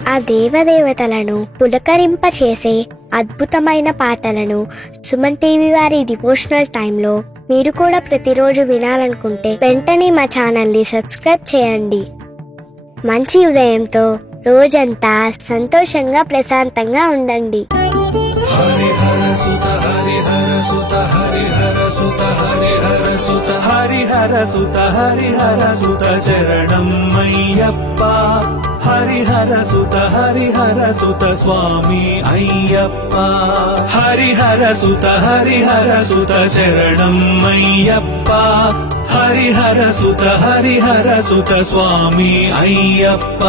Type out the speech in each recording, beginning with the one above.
ఆ దేవదేవతలను పులకరింపచేసే అద్భుతమైన పాటలను సుమన్ టీవీ వారి డివోషనల్ టైంలో మీరు కూడా ప్రతిరోజు వినాలనుకుంటే వెంటనే మా ఛానల్ని సబ్స్క్రైబ్ చేయండి. మంచి ఉదయంతో రోజంతా సంతోషంగా ప్రశాంతంగా ఉండండి. హరిహర సుత హరిహర సుత హరిహర సుత హరిహర సుత హరిహర సుత హరిహర సుత శరణం అయ్యప్ప. హరిహర సుత హరిహర సుత స్వామి అయ్యప్ప. హరిహర సుత హరిహర సుత శరణం అయ్యప్ప. హరిహర సుత హరిహర సుత స్వామి అయ్యప్ప.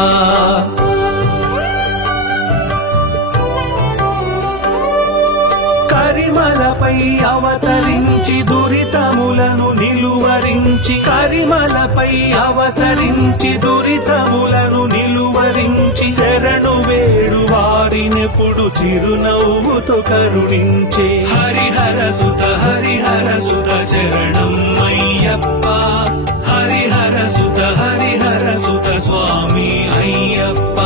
కరిమలపై అవతరించి దురితములను నిలువరించి, కరిమలపై అవతరించి దురితములను నిలువరించి, శరణు వేడు వారినెప్పుడు చిరునవ్వుతో కరుణించే హరిహర సుత హరిహర సుత శరణం అయ్యప్ప. హరిహర సుత హరిహర సుత స్వామి అయ్యప్ప.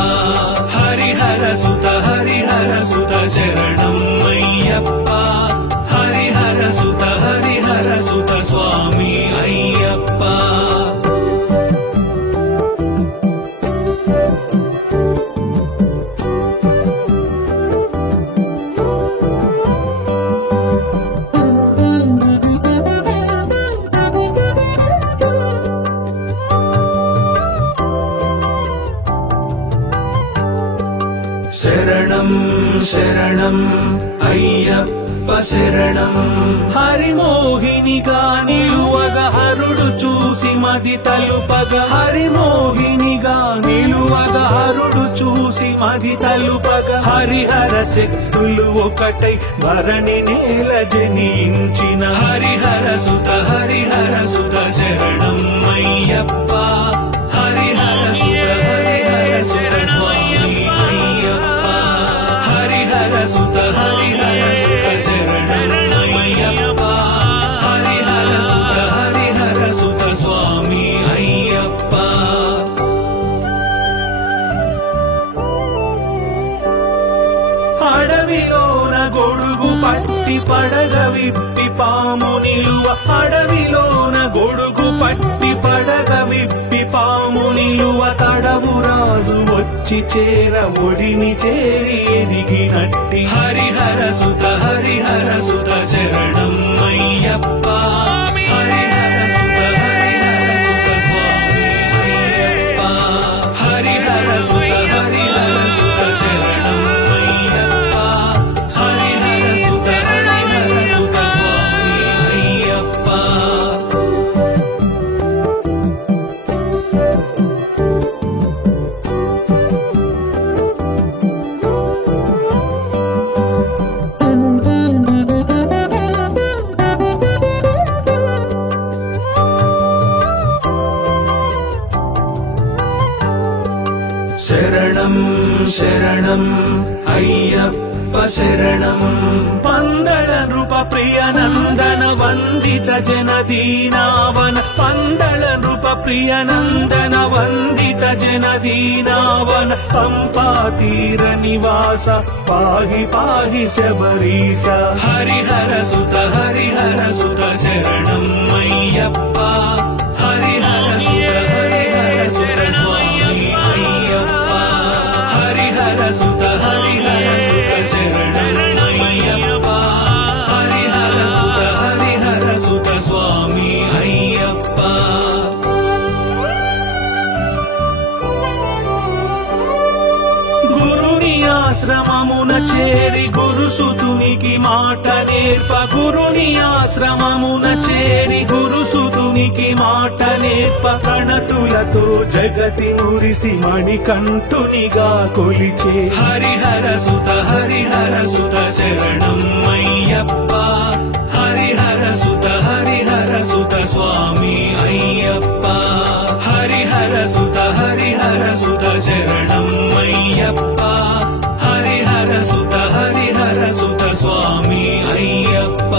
హరిహర సుత హరిహర సుత శరణం అయ్యప్ప. హరిహర సుత హరిహర సుత స్వామి అయ్యప్ప. శరణం శరణం అయ్యప్ప శరణం. హరిమోహినిగా నిలువగ హరుడు చూసి మది తలుపగ, హరిమోహినిగా నిలువగ హరుడు చూసి మది తలుపగ, హరిహర శక్తులు ఒకటై ధరణి నేల జనించిన హరిహర సుత హరిహర సుత శరణం అయ్యప్ప. హరిహర సుత హరిహర సుత స్వామి అయ్యప్ప. హరిహర సుత హరిహర సుత శరణం అయ్యప్ప. హరిహర సుత హరిహర సుత స్వామి అయ్యప్ప. అడవిలోన గొడుగు పట్టి పడగ విప్పి పాము నిలువ, అడవిలోన గొడుగు పట్టి పడగ విప్పి పాము నిలువ, తడవు రాజు వచ్చి చేర ఒడిని చేరి ఎదిగినట్టి హరిహర సుత హరిహర సుత శరణం అయ్యప్ప. హరిహర సుత హరిహర సుత స్వామి అయ్యప్ప. హరిహర సుత హరిహర సుత శరణం అయ్యప్ప. హరిహర సుత హరిహర సుత స్వామి అయ్యప్ప. శరణం శరణం అయ్యప్ప శరణం. పందళ నృప ప్రియ నందన వందిత జనదీనావన, పందళ నృప ప్రియ నందన వందిత జనదీనావన, పంపా తీర నివాస పాహి పాహి శబరీశ. హరిహర సుత హరిహర సుత శరణం అయ్యప్ప. హరిహర సుత హరిహర సుత స్వామి అయ్యప్ప. హరిహర సుత హరిహర సుత శరణం అయ్యప్ప. హరిహర సుత హరిహర సుత స్వామి అయ్యప్ప. గురుని ఆశ్రమమున చేరి గురుసుతునికి మాట నేర్ప, గురుని ఆశ్రమమున చేరి గురుసుతునికి మాట నేర్ప, ప్రణతులతో జగతి మురిసి మణికంఠునిగా కొలిచే హరిహర సుత హరిహర సుత శరణం అయ్యప్ప. హరిహర సుత హరిహర సుత స్వామి అయ్యప్ప. హరిహర సుత హరిహర సుత శరణం అయ్యప్ప. హరిహర సుత హరిహర సుత స్వామి అయ్యప్ప.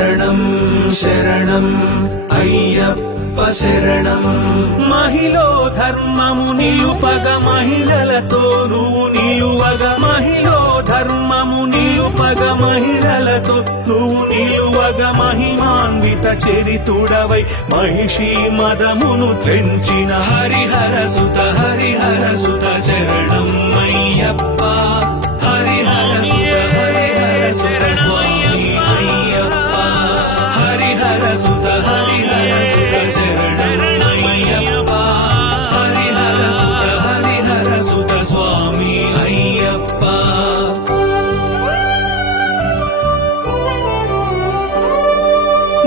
శరణం శరణం అయ్యప్ప శరణం. మహిళో ధర్మము నిలుపగ మహిళలతో నువ్వు నిలువగ, మహిళో ధర్మము నిలుపగ మహిళలతో నువ్వు నిలువగ, మహిమాన్విత చరితుడవై మహిషి మదమును త్రెంచిన హరిహర సుత హరిహర సుత శరణం అయ్యప్ప. హరిహర సుత హరిహర సుత స్వామి అయ్యప్ప. హరిహర సుత హరిహర సుత శరణం అయ్యప్ప. హరిహర సుత హరిహర సుత స్వామి అయ్యప్ప.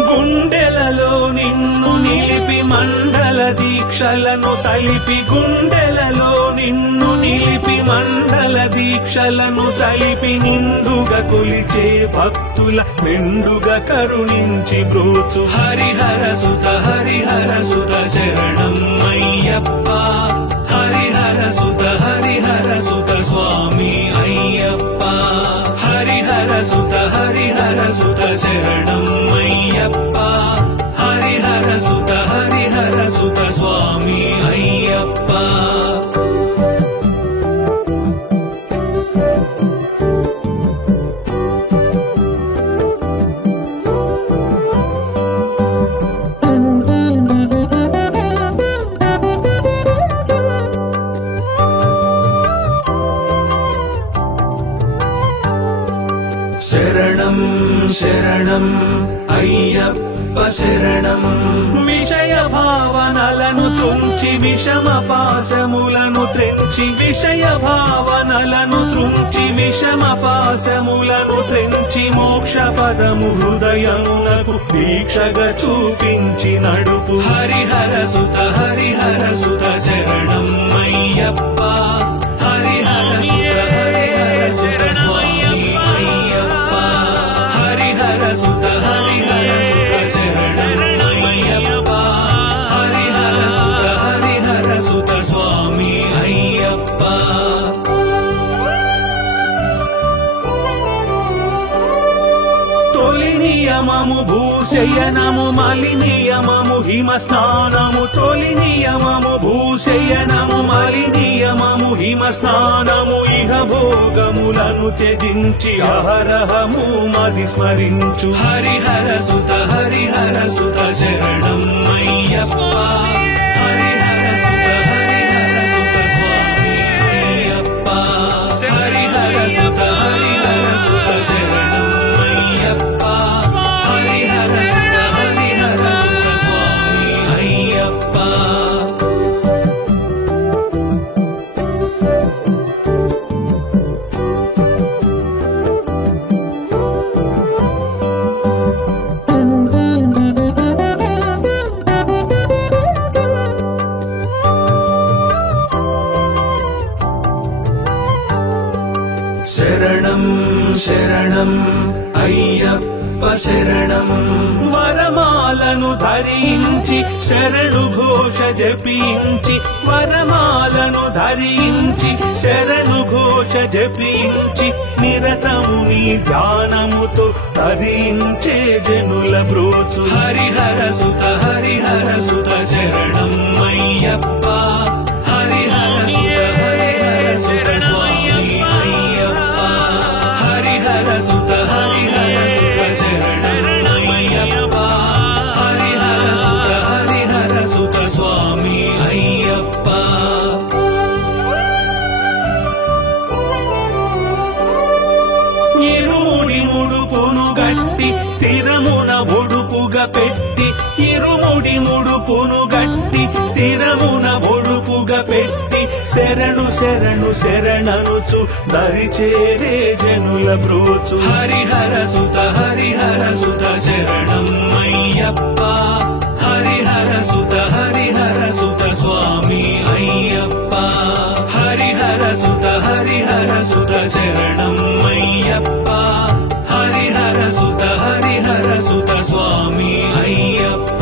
గుండెలలో నిన్ను నిలిపి మండల దీక్షలను సలిపి, గుండెలలో నిన్ను నిలిపి మండల దీక్షలను సలిపి, నిండుగా కొలిచే భక్తుల మెండుగా కరుణించి బ్రోచు హరిహర సుత హరిహర సుత శరణం అయ్యప్ప. హరిహర సుత హరిహర సుత స్వామి అయ్యప్ప. హరిహర సుత హరిహర సుత శరణం అయ్యప్ప. హరిహర సుత హరిహర సుత స్వామి అయ్యప్ప. శరణం శరణం అయ్యప్ప శరణం. విషయ భావనలను తుంచి విషమ పాశములను త్రెంచి, విషయ భావనలను త్రుంచి విషమ పాశములను త్రెంచి, మోక్ష పదము హృదయమునకు దీక్షగా చూపించి నడుపు హరిహర సుత హరిహర సుత శరణం అయ్యప్ప. హరిహర సుత హరిహర సుత స్వామి అయ్యప్ప. హరిహర సుత హరిహర సుత శరణం అయ్యప్ప. హరిహర సుత హరిహర సుత స్వామి అయ్యప్ప. తొలి నియమము భూశయనము మలి నియమము హిమ స్నానము, తొలి నియమము భూశయనము మలి నియమము హిమ స్నానము, ఇహ భోగములను త్యజించి అహరహము మది స్మరించు హరిహర సుత హరిహర సుత శరణం అయ్యప్ప. హరిహర సుత హరిహర సుత స్వామి అయ్యప్ప. హరిహర సుత హరిహర సుత శరణం అయ్యప్ప. హరిహర సుత హరిహర సుత స్వామి అయ్యప్ప. శరణం శరణం అయ్యప్ప శరణం. వరమాలను ధరించి శరణు ఘోష జపించి, వరమాలను ధరించి శరణు ఘోష జపించి, నిరతము నీ ధ్యానముతో ధరించే జనుల బ్రోచు హరిహర సుత హరిహర సుత శరణం అయ్యప్ప. హరిహర సుత హరిహర సుత స్వామి అయ్యప్ప. హరిహర సుత హరిహర సుత శరణం అయ్యప్ప. హరిహర సుత హరిహర సుత స్వామి అయ్యప్ప. ఇరుముడి ముడుపును గట్టి శిరమున ఒడుపుగా పెట్టి, ఇరుముడి ముడుపును గట్టి శిరమున ఒడుపుగా పెట్టి, శరణు శరణు శరణనుచు దరిచేరే జనుల బ్రోచు హరిహర సుత హరిహర సుత శరణం అయ్యప్ప. హరిహర సుత హరిహర సుత స్వామి అయ్యప్ప. హరిహర సుత హరిహర సుత శరణం అయ్యప్ప. హరిహర సుత హరిహర సుత స్వామి అయ్యప్ప.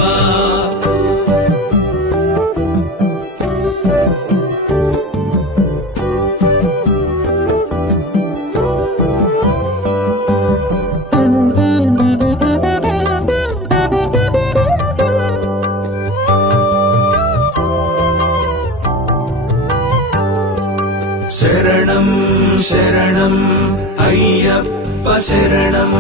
శరణం అయ్యప్ప శరణం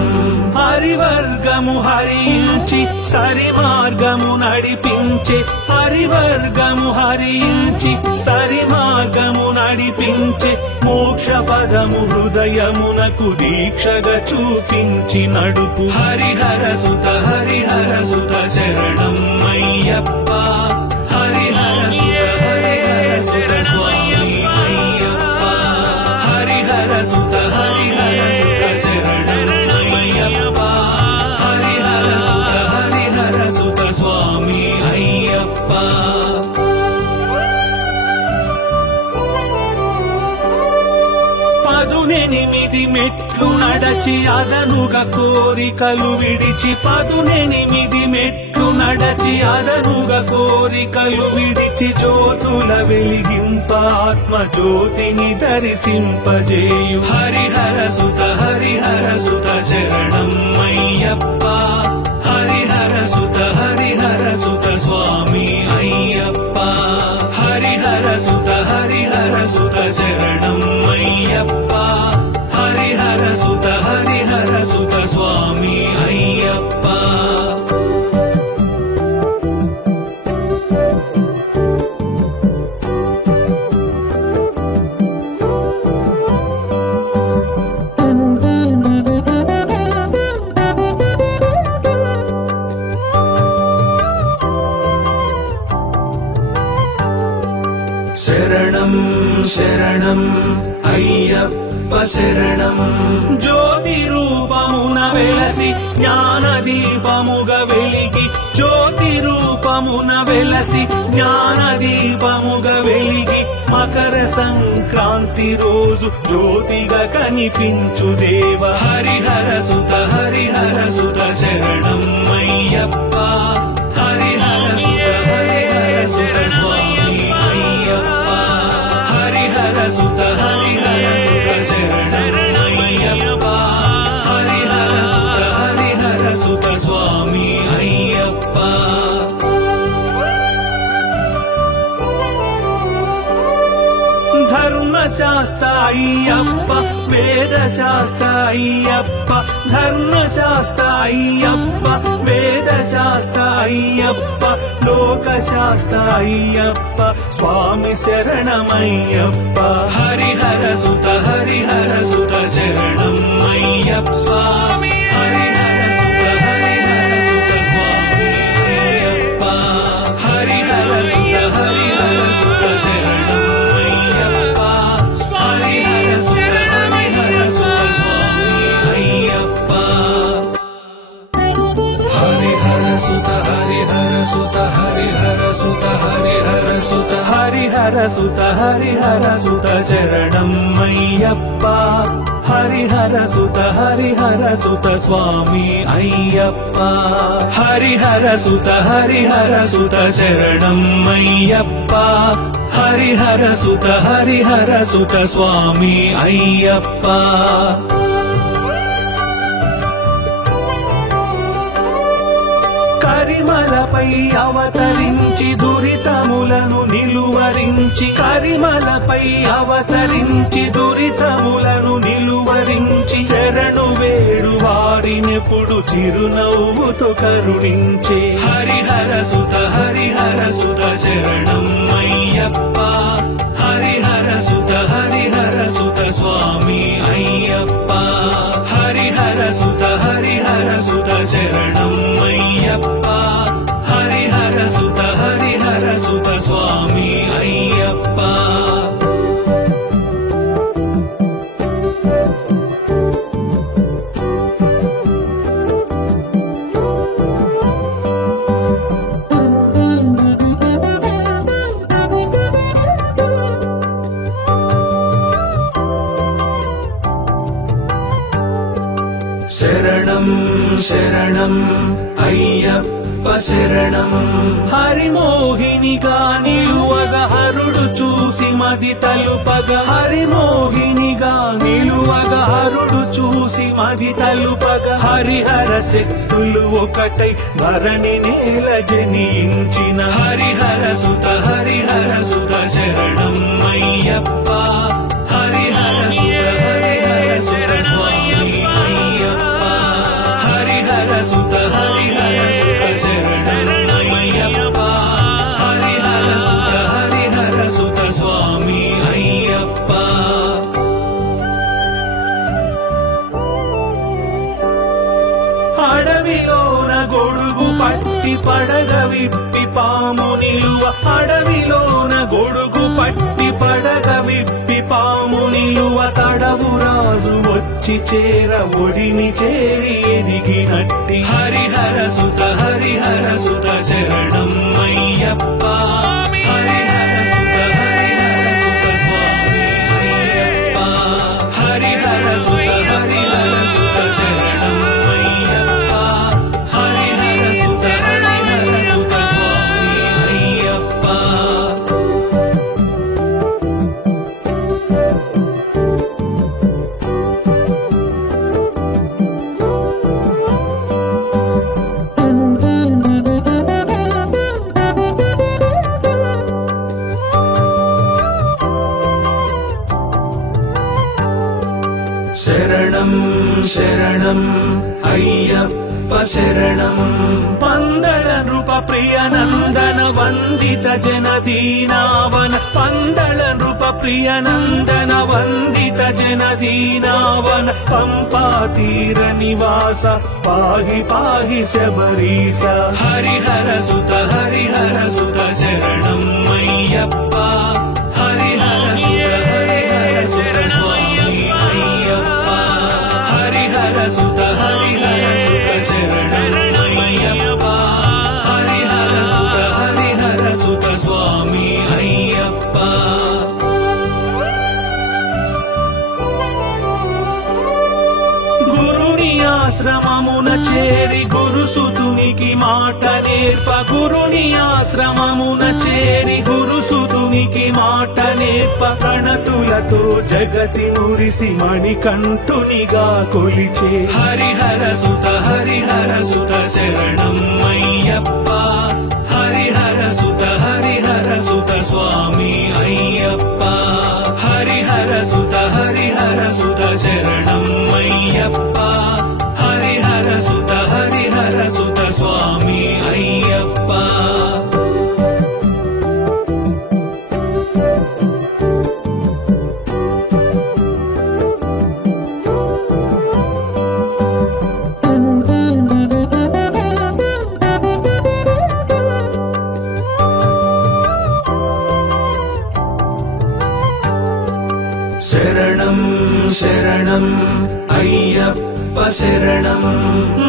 హరివర్గము హరించి సరి మార్గము నడిపించే హరివర్గము హరించి సరి మార్గము నడిపించే మోక్ష పదము హృదయమునకు దీక్షగా చూపించి నడుపు హరిహర సుత శరణం అయ్యప్ప హరిహర సుత స్వామి అయ్యప్ప హరిహర సుత శరణం అయ్యప్ప హరిహర సుత స్వామి అయ్యప్ప పదునెనిమిది మెట్లు నడచి అదనుగా కోరికలు విడిచి పదునెనిమిది మెట్లు నడచి అదనుగా కోరికలు విడిచి జ్యోతుల వెలిగింపాత్మ జ్యోతిని దర్శింపజేయు హరిహర సుత శరణం అయ్యప్ప హరిహర సుత స్వామి అయ్యప్ప హరిహర సుత శరణం అయ్యప్ప హరిహర సుత స్వామి అయ్యప్ప శరణం శరణం అయ్యప్ప శరణం జ్యోతి రూపమున వెలసి జ్ఞాన దీపముగా వెలిగి జ్యోతి రూపమున వెలసి జ్ఞాన దీపముగా వెలిగి మకర సంక్రాంతి రోజు జ్యోతిగా కనిపించు దేవ హరిహర సుత శరణం అయ్యప్ప హరిహర సుత స్వామి అయ్యప్ప హరిహర సుత శరణం అయ్యప్ప హరిహర సుత స్వామి అయ్యప్ప ధర్మశాస్త్ర అయ్యప్ప వేదశాస్త్ర అయ్యప్ప ధర్మశాస్త్ర అయ్యప్ప వేదశాస్త్ర అయ్యప్ప లోకశాస్త్ర అయ్యప్ప స్వామి శరణమయ్యప్ప హరిహర సుత శరణం అయ్యప్ప హరిహర సుత స్వామి అయ్యప్ప హరిహర సుత శరణం అయ్యప్ప హరిహర సుత స్వామి అయ్యప్ప హరిహర సుత శరణం అయ్యప్ప హరిహర సుత స్వామి అయ్యప్ప హరిహర సుత శరణం అయ్యప్ప హరిహర సుత స్వామి అయ్యప్ప కరిమలపై అవతరించి దురితములను నిలువరించి కరిమలపై అవతరించి దురితములను నిలువరించి శరణు వేడు వారినెప్పుడు చిరునవ్వుతో కరుణించే హరిహర సుత శరణం అయ్యప్ప హరిహర సుత స్వామి అయ్యప్ప హరిహర సుత శరణం అయ్యప్ప హరిహర సుత స్వామి అయ్యప్ప శరణం శరణం అయ్యప్ప శరణం హరిమోహినిగా నిలువగా హరుడు చూసి మది తలుపగా హరిమోహినిగా నిలువగా హరుడు చూసి మది తలుపగా హరిహర శక్తులు ఒకటై ధరణి నేల జనించిన హరిహర సుత శరణం అయ్యప్ప హరిహర సుత పట్టి పడగ విప్పి పాము నిలువ అడవిలోన గొడుగు పట్టి పడగ విప్పి పాము నిలువ తడవు రాజు వచ్చి చేర ఒడిని చేరి ఎదిగినట్టి హరిహర సుత శరణం అయ్యప్ప హరిహర సుత స్వామి అయ్యప్ప హరిహర సుత శరణం అయ్యప్ప హరిహర సుత స్వామి అయ్యప్ప శరణం శరణం అయ్యప్ప శరణం పందళ నృప ప్రియ నందన వందిత జనదీనావన పందళ నృప ప్రియ నందన వందిత జనదీనావన పంపా తీర నివాస పాహి పాహి శబరీశ హరిహర సుత శరణం అయ్యప్ప హరిహర సుత స్వామి అయ్యప్ప హరిహర సుత శరణం అయ్యప్ప హరిహర సుత స్వామి అయ్యప్ప గురుని ఆశ్రమమున చేరి గురుసుతునికి మాట నేర్ప గురుని ఆశ్రమమున చేరి గురుసుతునికి మాట నేర్ప ప్రణతులతో జగతి నురిసి మణికంఠునిగా కొలిచే హరిహర సుత శరణం అయ్యప్ప హరిహర సుత స్వామి అయ్యప్ప హరిహర సుత శరణం అయ్యప్ప హరిహర సుత స్వామి అయ్యప్ప శరణం శరణం అయ్యప్ప శరణం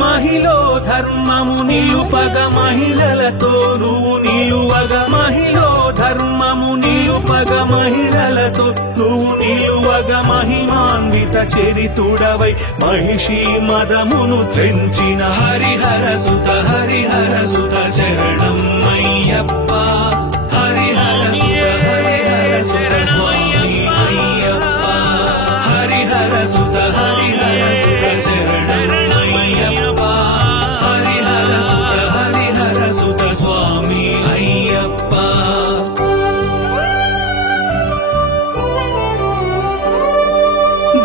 మహిళో ధర్మము నిలుపగ మహిళలతో నువ్వు నిలువగ మహిళో ధర్మము నిలుపగ మహిళలతో నువ్వు నిలువగ మహిమాన్విత చరితుడవై మహిషి మదమును త్రెంచిన హరిహర సుత శరణం అయ్యప్ప హరిహర సుత స్వామి అయ్యప్ప హరిహర సుత శరణం అయ్యప్ప హరిహర సుత స్వామి అయ్యప్ప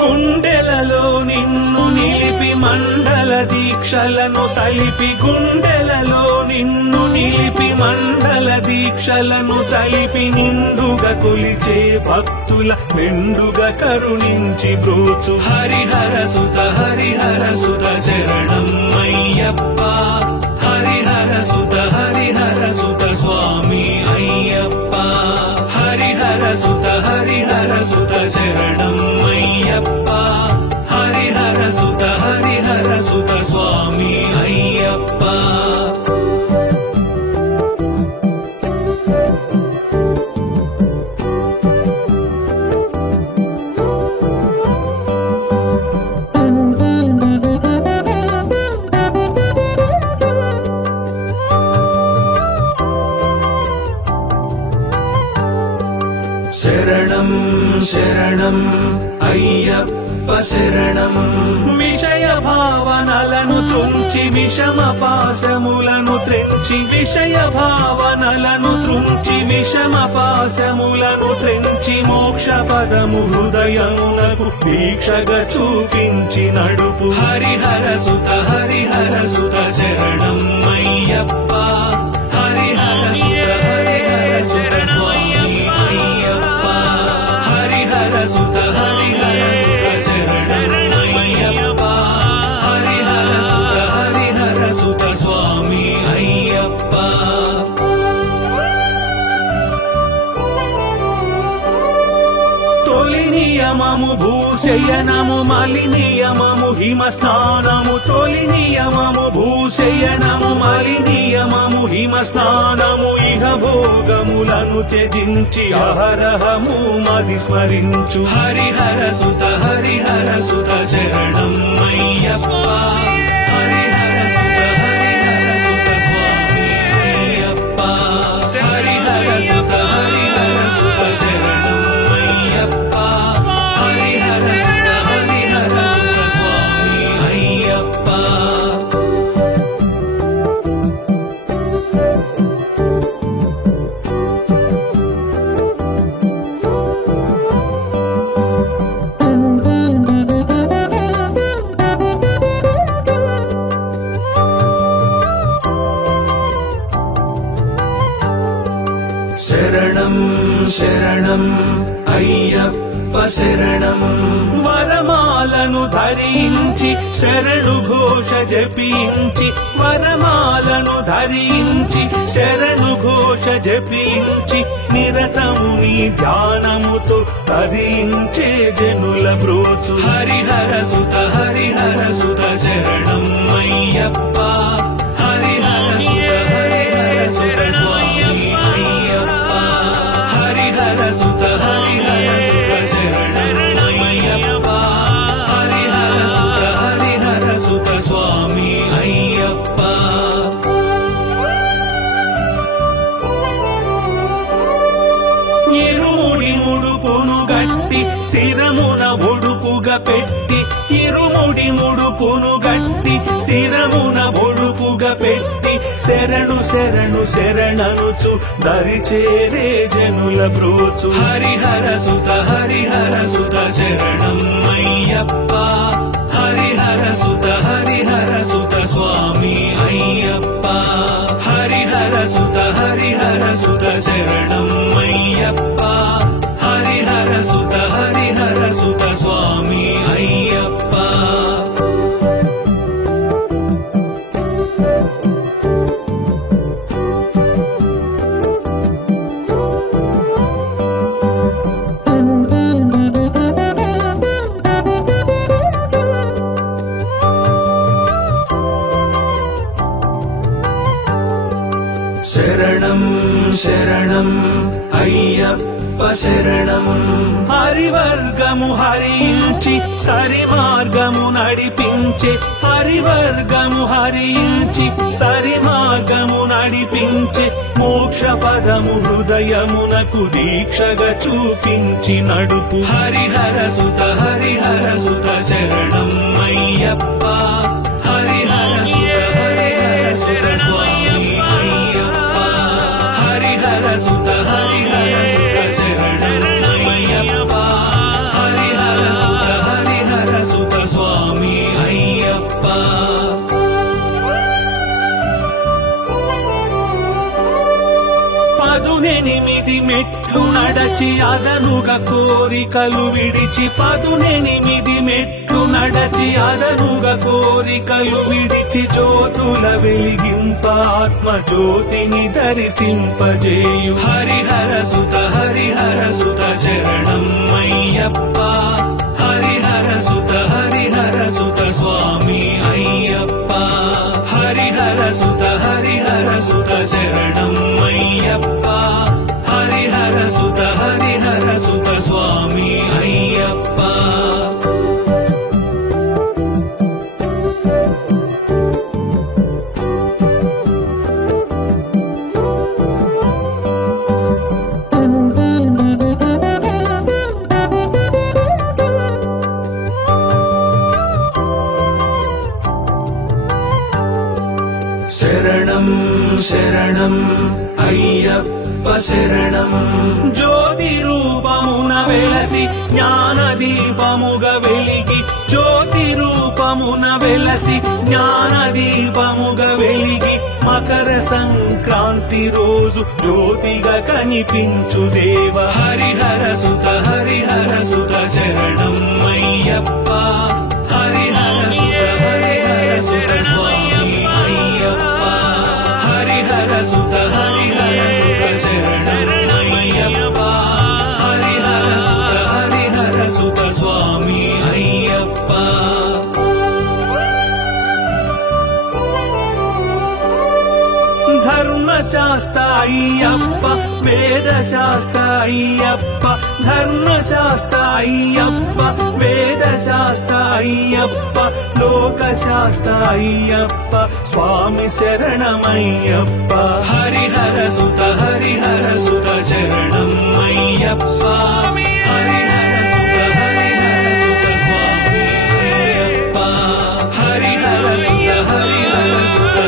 గుండెలలో నిన్ను నిలిపి మండల దీక్షలను సలిపి గుండెలలో నిన్ను నిలిపి మండల దీక్షలను సలిపి నిండుగా కొలిచే భక్తుల మెండుగా కరుణించి బ్రోచు హరిహర సుత శరణం అయ్యప్ప హరిహర సుత స్వామి అయ్యప్ప హరిహర సుత శరణం అయ్యప్ప హరిహర సుత స్వామి అయ్యప్ప శరణం శరణం అయ్యప్ప శరణం విషయ భావనలను తుంచి విషమ పాశములను త్రెంచి విషయ భావనలను తుంచి విషమ పాశములను త్రెంచి మోక్ష పదము హృదయమునకు దీక్షగా చూపించి నడుపు హరిహర సుత శరణం అయ్యప్ప హరిహర సుత స్వామి అయ్యప్ప హరిహర సుత శరణం అయ్యప్ప హరిహర సుత స్వామి అయ్యప్ప నియమము భూశయనము మలి నియమము హిమ స్నానము తొలి నియమము భూశయనము మలి నియమము హిమ స్నానము ఇహ భోగములను త్యజించి అహరహము మది స్మరించు హరిహర సుత శరణం అయ్యప్ప హరిహర సుత స్వామి అయ్యప్ప హరిహర సుత శరణం అయ్యప్ప హరిహర సుత స్వామి అయ్యప్ప శరణం శరణం అయ్యప్ప శరణం వరమాలను ధరించి శరణు ఘోష జపించి వరమాలను ధరించి శరణు ఘోష జపించి నిరతము నీ ధ్యానముతో ధరించే జనుల బ్రోచు హరిహర సుత శరణం అయ్యప్ప హరిహర సుత స్వామి అయ్యప్ప హరిహర సుత శరణం అయ్యప్ప హరిహర సుత స్వామి అయ్యప్ప ఇరుముడి ముడుపును గట్టి శిరమున ఒడుపుగా పెట్టి ఇరుముడి ముడుపును గట్టి శిరమున ఒడుపుగా పెట్టి శరణు శరణు శరణనుచు దరి చేరే జనుల బ్రోచు హరిహర సుత శరణం అయ్యప్ప హరిహర సుత స్వామి అయ్యప్ప హరిహర సుత శరణం అయ్యప్ప హరిహర సుత స్వామి అయ్యప్ప శరణం శరణం అయ్యప్ప శరణం హరివర్గము హరించి సరి మార్గము నడిపించే హరివర్గము హరించి సరి మార్గము నడిపించే మోక్ష పదము హృదయమునకు దీక్షగా చూపించి నడుపు హరిహర సుత శరణం అయ్యప్ప హరిహర సుత స్వామి అయ్యప్ప హరిహర సుత శరణం అయ్యప్ప హరిహర సుత స్వామి అయ్యప్ప పదునెనిమిది మెట్లు నడచి అదనుగా కోరికలు విడిచి పదునెనిమిది మెట్లు నడచి అదనుగా కోరికలు విడిచి జ్యోతుల వెలిగింప ఆత్మ జ్యోతిని దర్శింపజేయు హరిహర సుత శరణం అయ్యప్ప హరిహర సుత స్వామి అయ్యప్ప హరిహర సుత శరణం అయ్యప్ప హరిహర సుత స్వామి అయ్యప్ప శరణం శరణం అయ్యప్ప శరణం జ్యోతి రూపమున వెలసి జ్ఞాన దీపముగా వెలిగి జ్యోతి రూపమున వెలసి జ్ఞాన దీపముగా వెలిగి మకర సంక్రాంతి రోజు జ్యోతిగా కనిపించు దేవ హరిహర సుత శరణం అయ్యప్ప హరిహర సుత స్వామి అయ్యప్ప హరిహర సుత శరణం అయ్యప్ప హరిహర సుత స్వామి ధర్మశాస్త్ర అయ్యప్ప వేదశాస్త్ర అయ్యప్ప ధర్మశాస్త్ర అయ్యప్ప వేదశాస్త్ర అయ్యప్ప లోకశాస్త్ర అయ్యప్ప స్వామి శరణమయ్యప్ప హరిహర సుత శరణం అయ్యప్ప హరిహర సుత స్వామి అయ్యప్ప హరిహర సుత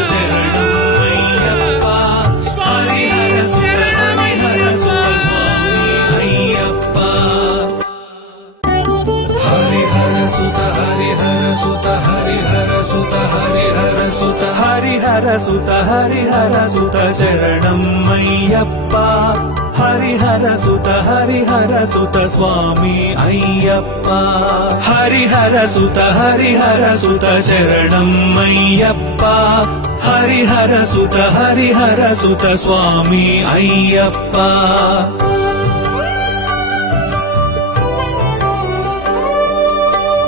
శరణం అయ్యప్ప హరిహర సుత స్వామి అయ్యప్ప హరిహర సుత శరణం అయ్యప్ప హరిహర సుత స్వామి అయ్యప్ప హరిహర సుత శరణం అయ్యప్ప హరిహర సుత స్వామి అయ్యప్ప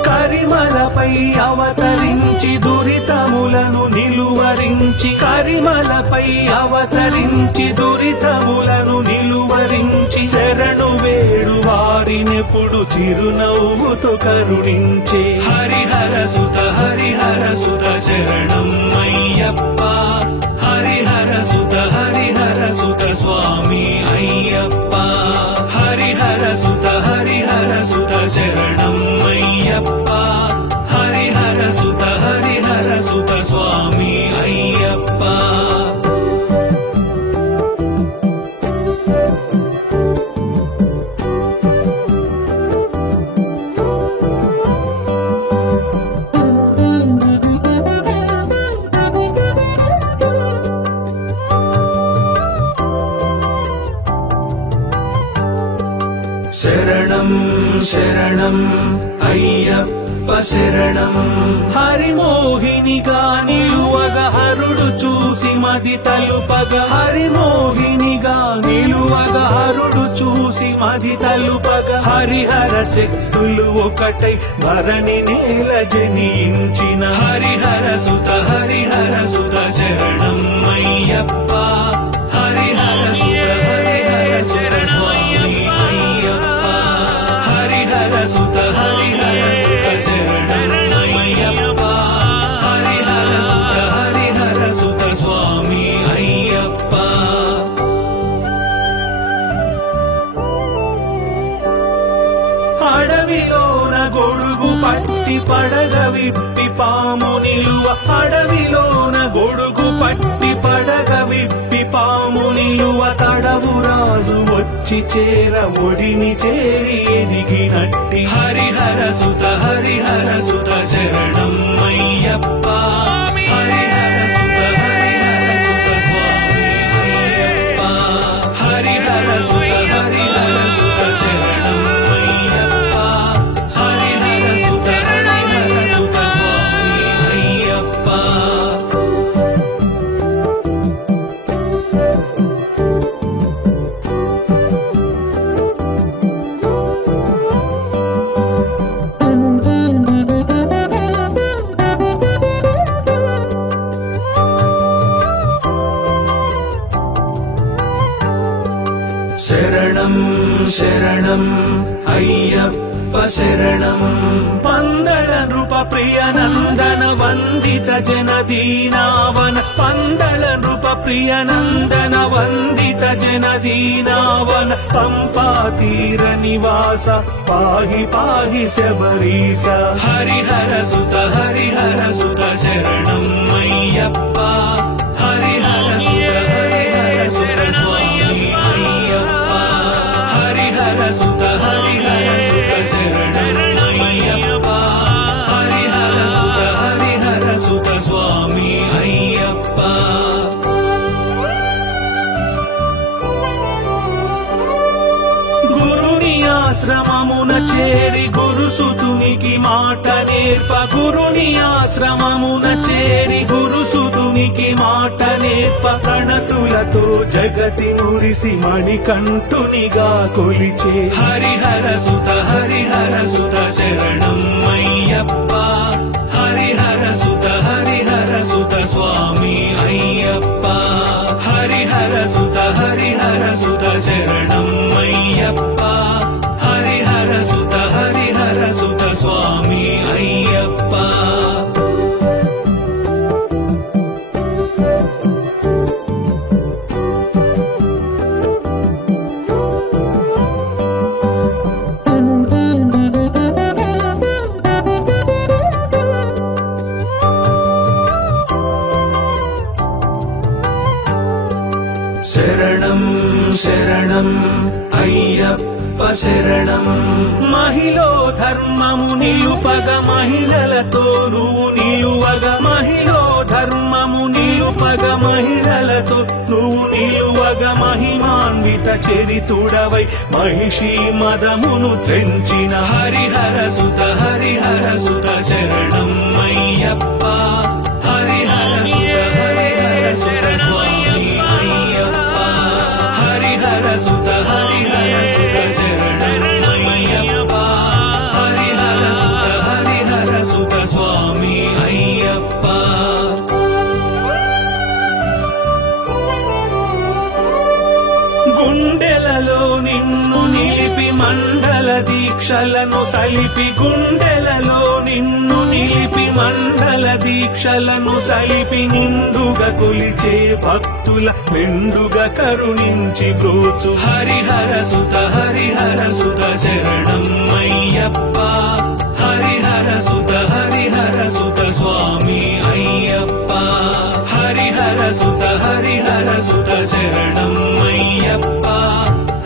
కరిమలపై అవతరించి దురితములను నిలువరించి కరిమలపై అవతరించి దురితములను నిలువరించి శరణు వేడు వారినెప్పుడు చిరునవ్వుతో కరుణించే హరిహర సుత శరణం అయ్యప్ప హరిహర సుత స్వామి అయ్యప్ప హరిహర సుత శరణం అయ్యప్ప హరిహర సుత స్వామి అయ్యప్ప శరణం అయ్యప్ప శరణం హరిమోహినిగా నిలువగా హరుడు చూసి మది తలుపగా హరిమోహినిగా నిలువగా హరుడు చూసి మది తలుపగా హరిహర శక్తులు ఒకటై ధరణి నేల జనించిన హరిహర సుత శరణం అయ్యప్ప హరిహర సుత స్వామి అయ్యప్ప హరిహర సుత శరణమయ్యప్ప హరిహర సుత స్వామి అయ్యప్ప అడవిలోన గొడుగు పట్టి పడగ విప్పి పాము నిలువ అడవిలోన గొడుగు పట్టి పడగ విప్పి పాము నిలువ తడవు రాజు వచ్చి చేర ఒడిని చేరి ఎదిగినట్టి హరిహర సుత శరణం అయ్యప్ప హరిహర సుత స్వామి అయ్యప్ప హరిహర సుత శరణం అయ్యప్ప హరిహర సుత స్వామి అయ్యప్ప శరణం అయ్యప్ప శరణం పందళ నృప ప్రియ నందన వందిత జనదీనావన పందళ నృప ప్రియ నందన వందిత జనదీనావన పంపా తీర నివాస పాహి శబరీస హరిహర సుత శరణం అయ్యప్ప హరిహర సుత స్వామి అయ్యప్ప హరిహర సుత శరణమయ్యప్ప హరిహర సుత స్వామి అయ్యప్ప గురుని ఆశ్రమమున చేరి గురుసుతునికి మాట నేర్ప గురుని ఆశ్రమమున చేరి గురుసుతునికి మాట నేర్ప ప్రణతులతో జగతి మురిసి మణికంఠునిగా కొలిచే హరిహర సుత శరణం అయ్యప్ప హరిహర సుత స్వామి అయ్యప్ప హరిహర హరిహర సుత హరిహర సుత శరణం అయ్యప్ప హరిహర సుత స్వామి అయ్యప్ప శరణం శరణం అయ్యప్ప శరణం మహిళో ధర్మము నిలుపగ మహిళలతో నువ్వు నిలువగ మహిళో ధర్మము నిలుపగ మహిళలతో నువ్వు నిలువగ మహిమాన్విత చరితుడవై మహిషి మదమును తెంచిన హరిహర సుత శరణం అయ్యప్ప హరిహర సుత స్వామి అయ్యప్ప హరిహర సుత శరణం అయ్యప్ప హరిహర సుత స్వామి అయ్యప్ప గుండెలలో నిన్ను నిలిపి మండల దీక్షలను సలిపి గుండెలలో నిన్ను నిలిపి మండల దీక్షలను సలిపి నిండుగా కొలిచే భక్తుల మెండుగా కరుణించి బ్రోచు హరిహర సుత శరణం అయ్యప్ప హరిహర సుత స్వామి అయ్యప్ప హరిహర సుత శరణం అయ్యప్ప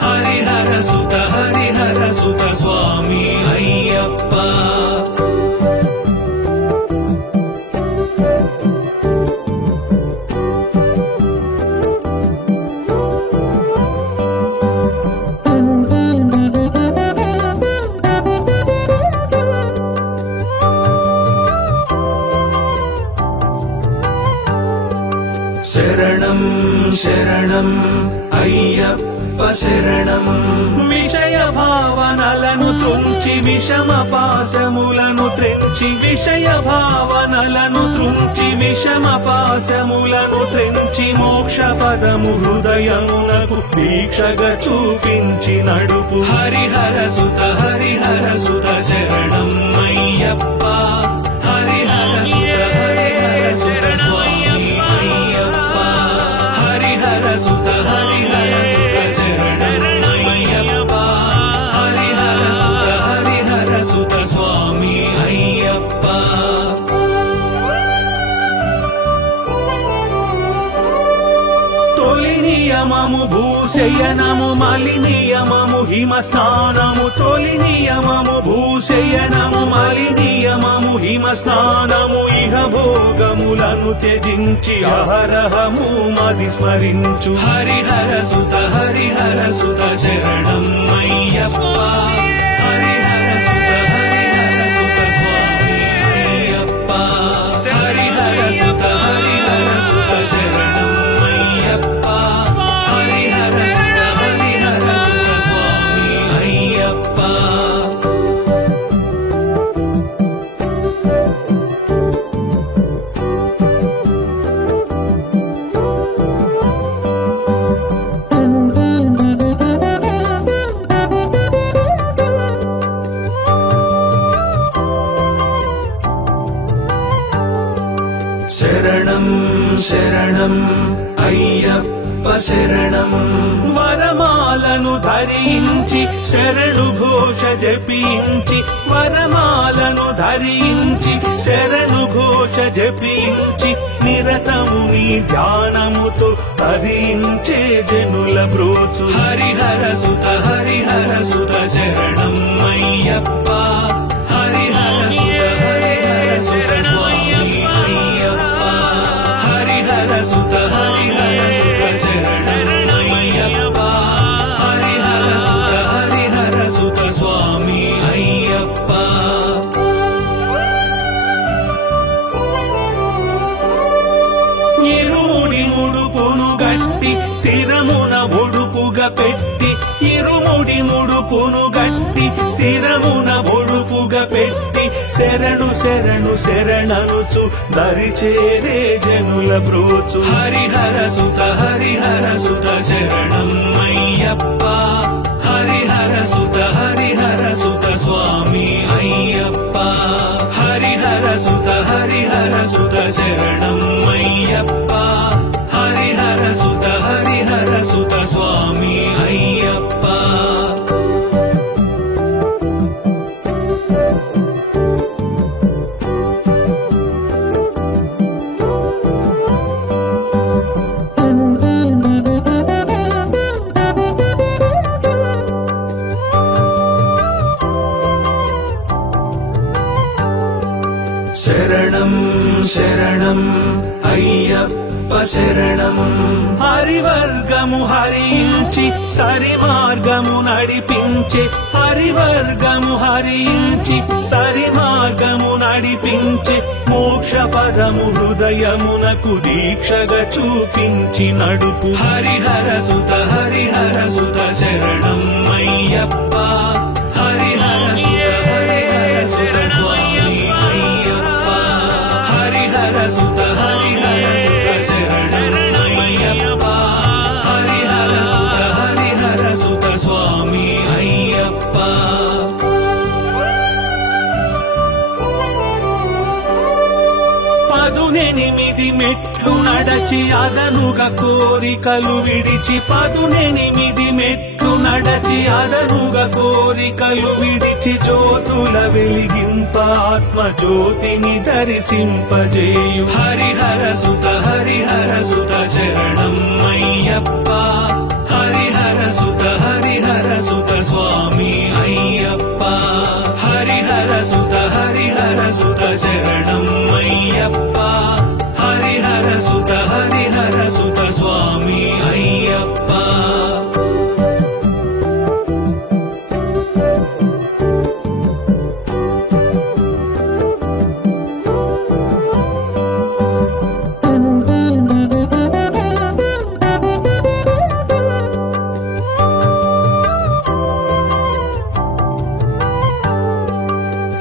హరిహర సుత స్వామి అయ్యప్ప శరణం శరణం అయ్యప్ప శరణం విషయ భావనలను తుంచి విషమ పాశములను త్రెంచి విషయ భావనలను తుంచి విషమ పాశములను త్రెంచి మోక్ష పదము హృదయమునకు దీక్షగా చూపించి నడుపు హరిహర సుత శరణం అయ్యప్ప హరిహర సుత స్వామి అయ్యప్ప హరిహర సుత శరణం అయ్యప్ప హరిహర సుత స్వామి అయ్యప్ప తొలి నియమము భూశయనము మలి నియమము హిమ స్నానము తొలి నియమము భూశయనము మలి నియమము హిమ స్నానము ఇహ భోగములను త్యజించి అహరహము మది స్మరించు హరిహర సుత శరణం అయ్యప్ప హరిహర సుత స్వామి అయ్యప్ప హరిహర సుత శరణం అయ్యప్ప హరిహర సుత స్వామి అయ్యప్ప శరణం శరణం అయ్యప్ప శరణం వరమాలను ధరించి శరణు ఘోష జపించి వరమాలను ధరించి శరణు ఘోష జపించి నిరతము నీ ధ్యానముతో ధరించే జనుల బ్రోచు హరిహర సుత శరణం అయ్యప్ప హరిహర సుత స్వామి అయ్యప్ప హరిహర సుత శరణం అయ్యప్ప హరిహర సుత స్వామి అయ్యప్ప ఇరుముడి ముడుపును గట్టి శిరమున ఒడుపుగా పెట్టి ఇరుముడి ముడుపును గట్టి శిరమున ఒడుపుగా పెట్టి శరణు శరణనుచు దరి చేరే జనుల బ్రోచు హరిహర సుత శరణం అయ్యప్ప హరిహర సుత స్వామి అయ్యప్ప హరిహర సుత శరణం అయ్యప్ప హరిహర సుత స్వామి అయ్యప్ప శరణం శరణం అయ్యప్ప శరణం హరివర్గము హరించి సరి మార్గము నడిపించే హరివర్గము హరించి సరి మార్గము నడిపించే మోక్ష పదము హృదయమునకు దీక్షగా చూపించి నడుపు హరిహర సుత శరణం అయ్యప్ప హరిహర సుత స్వామి అయ్యప్ప హరిహర సుత శరణం అయ్యప్ప హరిహర సుత స్వామి అయ్యప్ప పదునెనిమిది మెట్లు నడచి అదనుగా కోరికలు విడిచి పదునెనిమిది మెట్లు నడచి అదనుగా కోరికలు విడిచి జ్యోతుల వెలిగింపాత్మ జ్యోతిని దర్శింపజేయు హరిహర సుత శరణం అయ్యప్ప హరిహర సుత స్వామి అయ్యప్ప హరిహర సుత శరణం అయ్యప్ప హరిహర సుత స్వామి అయ్యప్ప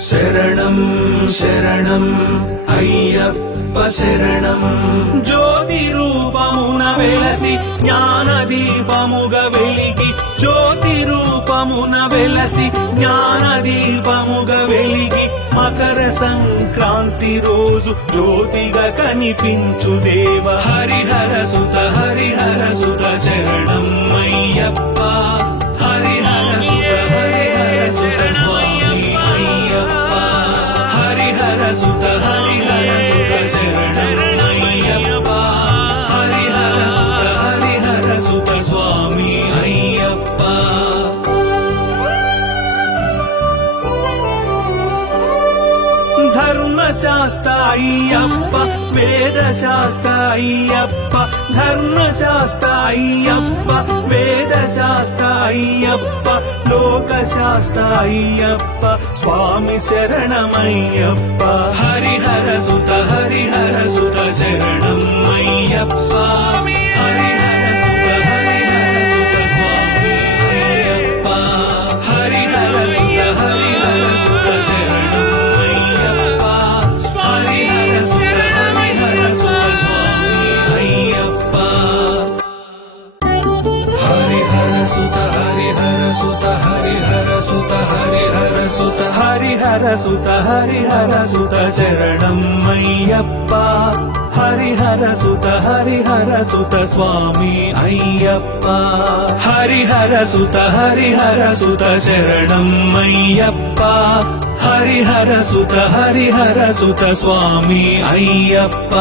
శరణం శరణం అయ్యప్ప శరణం జ్యోతి రూపమున వెలసి జ్ఞాన దీపముగా వెలిగి జ్యోతి రూపమున వెలసి జ్ఞాన దీపముగా వెలిగి మకర సంక్రాంతి రోజు జ్యోతిగా కనిపించు దేవ హరిహర సుత శరణం అయ్యప్ప హరిహర సుత స్వామి అయ్యప్ప హరిహర సుత శరణం అయ్యప్ప హరిహర సుత స్వామి అయ్యప్ప ధర్మశాస్త్ర అయ్యప్ప వేదశాస్త్ర అయ్యప్ప ధర్మశాస్త్ర అయ్యప్ప వేదశాస్త్ర అయ్యప్ప లోకశాస్త్ర అయ్యప్ప స్వామి శరణమయ్యప్ప హరిహర సుత శరణం అయ్యప్ప హరిహర సుత స్వామి అయ్యప్ప హరిహర సుత శరణం అయ్యప్ప హరిహర సుత స్వామి అయ్యప్ప హరిహర సుత శరణం అయ్యప్ప హరిహర సుత స్వామి అయ్యప్ప హరిహర సుత శరణం అయ్యప్ప హరిహర సుత స్వామి అయ్యప్ప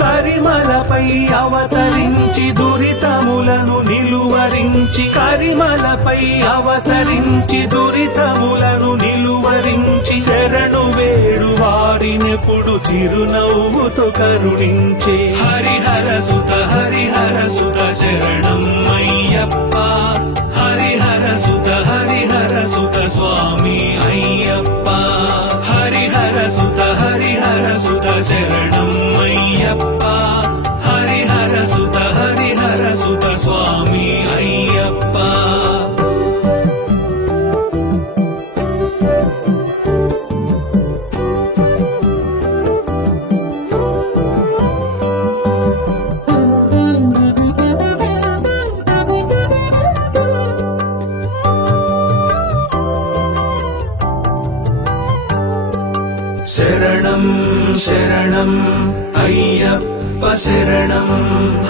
కరిమలపై అవతరించి దురితములను నిలువరించి కరిమలపై అవతరించి దురితములను నిలువరించి శరణు వేడు వారినెప్పుడు చిరునవ్వుతో కరుణించే హరిహర సుత శరణం అయ్యప్ప హరిహర సుత స్వామి అయ్యప్ప హరిహర సుత శరణం అయ్యప్ప హరిహర సుత స్వామి అయ్యప్ప శరణం శరణం అయ్యప్ప శరణం.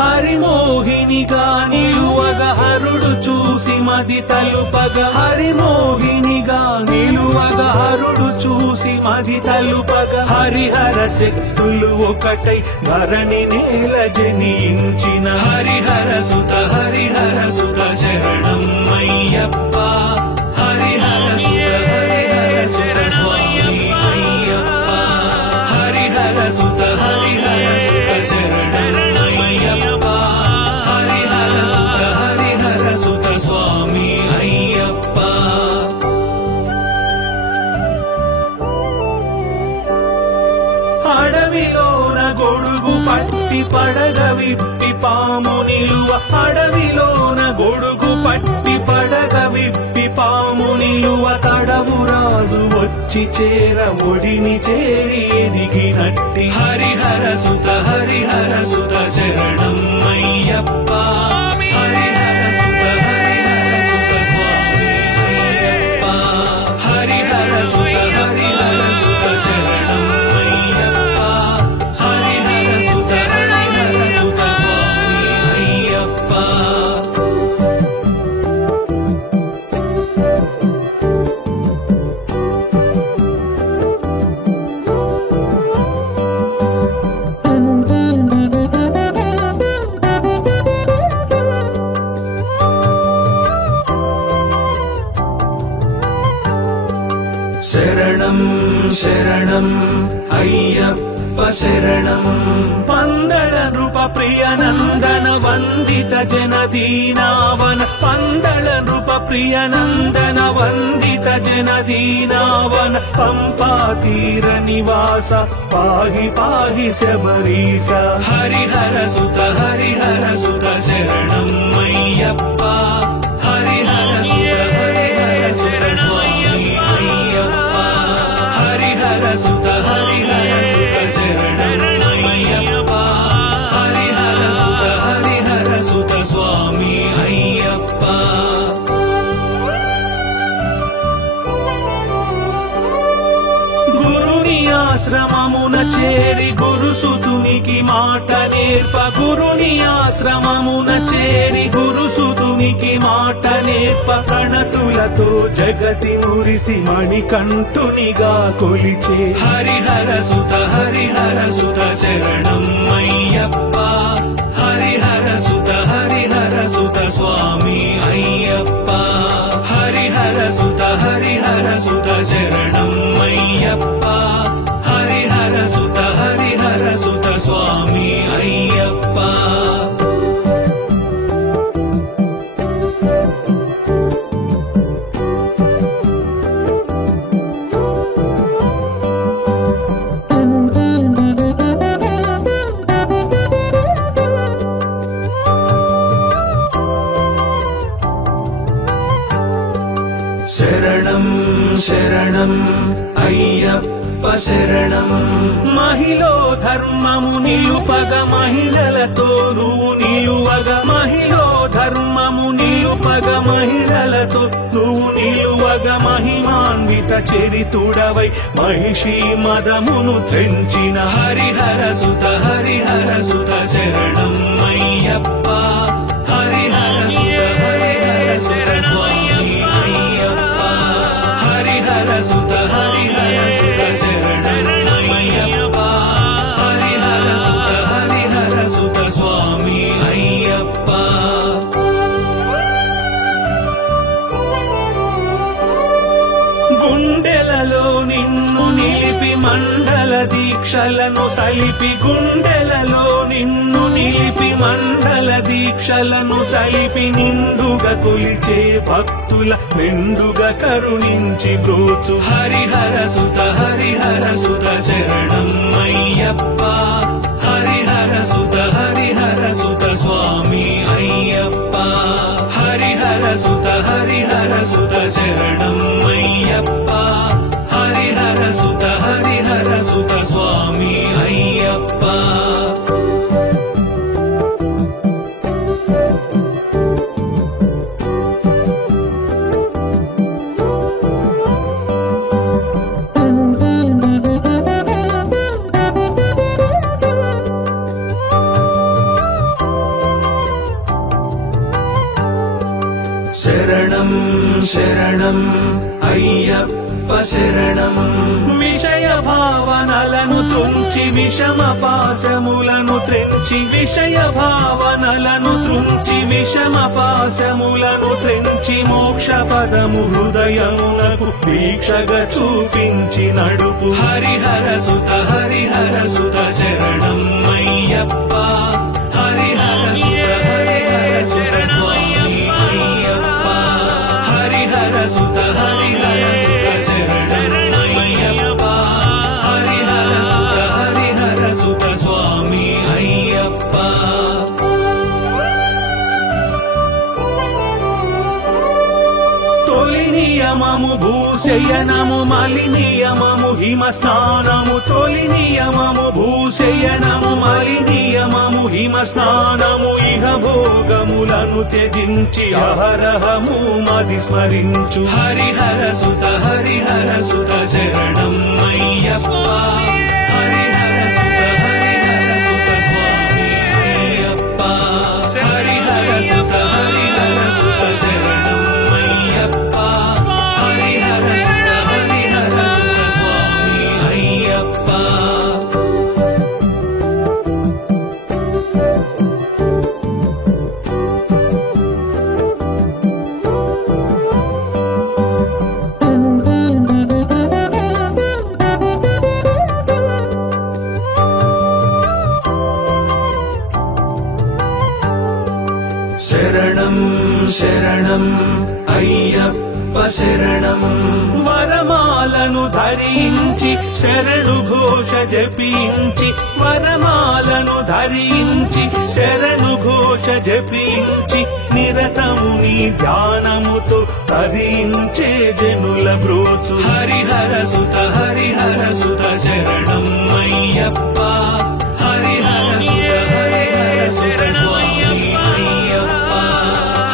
హరిమోహినిగా నిలువగా హరుడు చూసి మది తలుపగా, హరిమోహినిగా నిలువగా హరుడు చూసి మది తలుపగా, హరిహర శక్తులు ఒకటై ధరణి నేల జనించిన హరిహర సుత శరణం అయ్యప్ప. హరిహర సుత స్వామి అయ్యప్ప. హరిహర సుత శరణం అయ్యప్ప. హరిహర సుత స్వామి అయ్యప్ప. అడవిలోన గొడుగు పట్టి పడగ విప్పి పాము నిలువ, అడవిలోన గొడుగు పట్టి పడగ విప్పి పాము నిలువ, తడవు రాజు వచ్చి చేర ఒడిని చేరి ఎదిగినట్టి హరిహర సుత శరణం అయ్యప్ప. హరిహర సుత స్వామి అయ్యప్ప. హరిహర సుత శరణం అయ్యప్ప. హరిహర సుత స్వామి అయ్యప్ప. శరణం శరణం అయ్యప్ప శరణం. పందళ నృప ప్రియ నందన వందిత జనదీనావన, పందళ నృప ప్రియ నందన వందిత జనదీనావన, పంపా తీర నివాస పాహి పాహి శబరీస. హరిహర సుత శరణం అయ్యప్ప. హరిహర సుత స్వామి అయ్యప్ప. హరిహర సుత శరణం అయ్యప్ప. హరిహర సుత స్వామి అయ్యప్ప. గురుని ఆశ్రమమున చేరి గురుసుతునికి మాట నేర్ప, గురుని ఆశ్రమమున చేరి గురుసుతునికి మాట నేర్ప, ప్రణతులతో జగతి మురిసి మణికంఠునిగా కొలిచే హరిహర సుత శరణం అయ్యప్ప. హరిహర సుత స్వామి అయ్యప్ప. హరిహర సుత శరణం అయ్యప్ప. హరిహర సుత స్వామి అయ్యప్ప. శరణం శరణం అయ్యప్ప శరణం. మహిళో ధర్మము నిలుపగ మహిళలతో నువ్వు నిలువగ, మహిళో ధర్మము నిలుపగ మహిళలతో నువ్వు నిలువగ, మహిమాన్విత చరితుడవై మహిషి మదమును త్రెంచిన హరిహర సుత శరణం అయ్యప్ప. హరిహర సుత స్వామి అయ్యప్ప. హరిహర సుత శరణం అయ్యప్ప. హరిహర సుత స్వామి అయ్యప్ప. గుండెలలో నిన్ను నిలిపి మండల దీక్షలను సలిపి, గుండెలలో నిన్ను నిలిపి మండల దీక్షలను సలిపి, నిండుగా కొలిచే భక్తుల మెండుగా కరుణించి బ్రోచు హరిహర సుత శరణం అయ్యప్ప. హరిహర సుత స్వామి అయ్యప్ప. హరిహర సుత శరణం అయ్యప్ప. హరిహర సుత స్వామి అయ్యప్ప. శరణం అయ్యప్ప శరణం విషయ భావనలను తుంచి విషమ పాశములను త్రెంచి విషయ భావనలను తుంచి విషమ పాశములను త్రెంచి మోక్ష పదము హృదయమునకు దీక్షగా చూపించి నడుపు హరిహర సుత శరణం అయ్యప్ప హరిహర సుత స్వామి అయ్యప్ప హరిహర సుత శరణం అయ్యప్ప హరిహర సుత స్వామి అయ్యప్ప తొలి నియమము భూశయనము మలి నియమము హిమ స్నానము తొలి నియమము భూశయనము మలి నియమము హిమ స్నానము ఇహ భోగములను త్యజించి అహరహము మది స్మరించు హరిహర సుత శరణం అయ్యప్ప హరిహర సుత స్వామి అయ్యప్ప హరిహర సుత శరణం అయ్యప్ప హరిహర సుత స్వామి అయ్యప్ప శరణం శరణం అయ్యప్ప శరణం వరమాలను ధరించి శరణు ఘోష జపించి వరమాలను ధరించి శరణు ఘోష జపించి నిరతము నీ ధ్యానముతో తరించే జనుల బ్రోచు హరిహర సుత శరణం అయ్యప్ప హరిహర సుత స్వామి అయ్యప్ప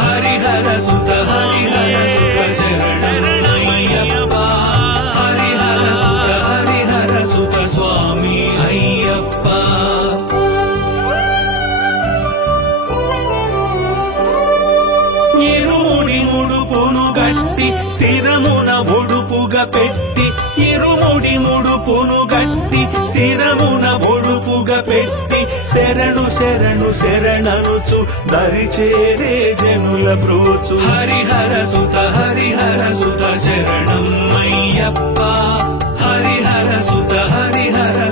హరిహర సుత శరణం అయ్యప్ప హరిహర సుత స్వామి అయ్యప్ప ఇరుముడి ముడుపును గట్టి శిరమున ఒడుపుగా పెట్టి ఇరుముడి ముడుపును గట్టి శిరమున ఒడుపుగా పెట్టి శరణు శరణనుచు దరి చేరే జనుల బ్రోచు హరిహర సుత శరణం అయ్యప్ప హరిహర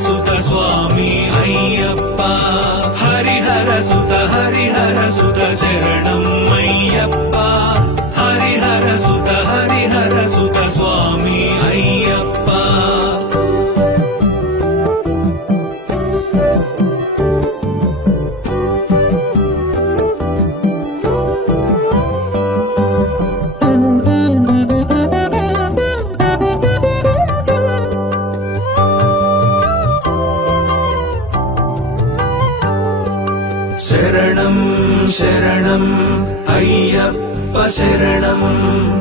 సుత స్వామి అయ్యప్ప హరిహర సుత శరణం అయ్యప్ప హరిహర సుత స్వామి అయ్యప్ప శరణం శరణం అయ్యప్ప శరణం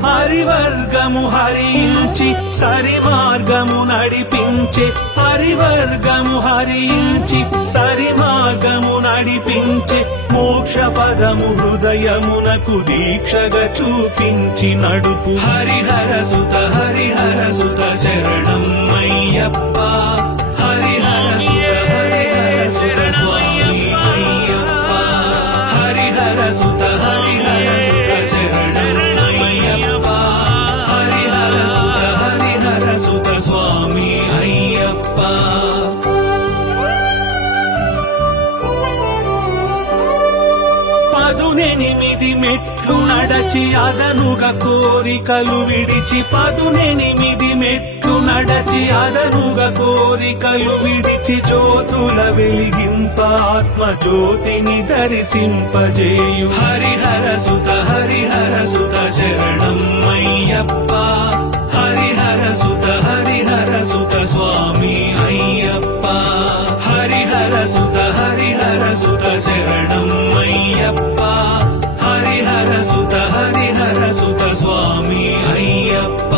హరివర్గము హరించి సరి మార్గము నడిపించే హరివర్గము హరించి సరి మార్గము నడిపించే మోక్ష పదము హృదయమునకు దీక్షగా చూపించి నడుపు హరిహర సుత శరణం అయ్యప్ప హరిహర సుత స్వామి అయ్యప్ప హరిహర సుత శరణం అయ్యప్ప హరిహర సుత స్వామి అయ్యప్ప పదునెనిమిది మెట్లు నడచి అదనుగా కోరికలు విడిచి పదునెనిమిది మెట్లు నడచి అదనుగా కోరికలు విడిచి జ్యోతుల వెలిగింప ఆత్మ జ్యోతిని దర్శింపజేయు హరిహర సుత శరణం అయ్యప్ప హరిహర సుత స్వామి అయ్యప్ప హరిహర సుత శరణం అయ్యప్ప హరిహర సుత స్వామి అయ్యప్ప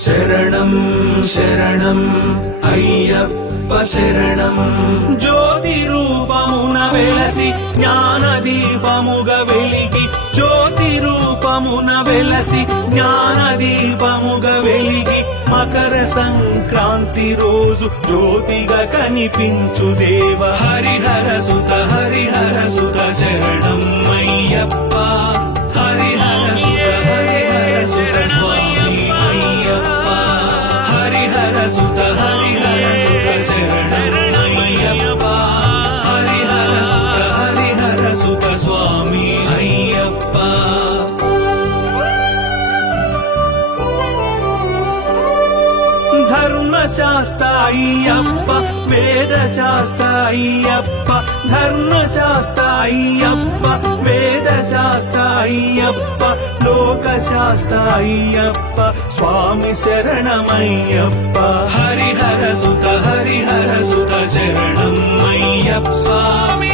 శరణం శరణం అయ్యప్ప శరణం జ్యోతి రూపమున వెలసి జ్ఞాన దీపముగా వెలిగి జ్యోతి రూపమున వెలసి జ్ఞాన దీపముగా వెలిగి మకర సంక్రాంతి రోజు జ్యోతిగా కనిపించు దేవ హరిహర సుత శరణం అయ్యప్ప హరిహర సుత స్వామి అయ్యప్ప హరిహర సుత శరణం అయ్యప్ప హరిహర సుత స్వామి అయ్యప్ప ధర్మశాస్త్ర అయ్యప్ప వేదశాస్త్ర అయ్యప్ప ధర్మశాస్త్ర అయ్యప్ప వేదశాస్త్ర అయ్యప్ప లోకశాస్త్ర అయ్యప్ప స్వామి శరణమయ్యప్ప హరిహర సుత శరణం అయ్యప్ప స్వామి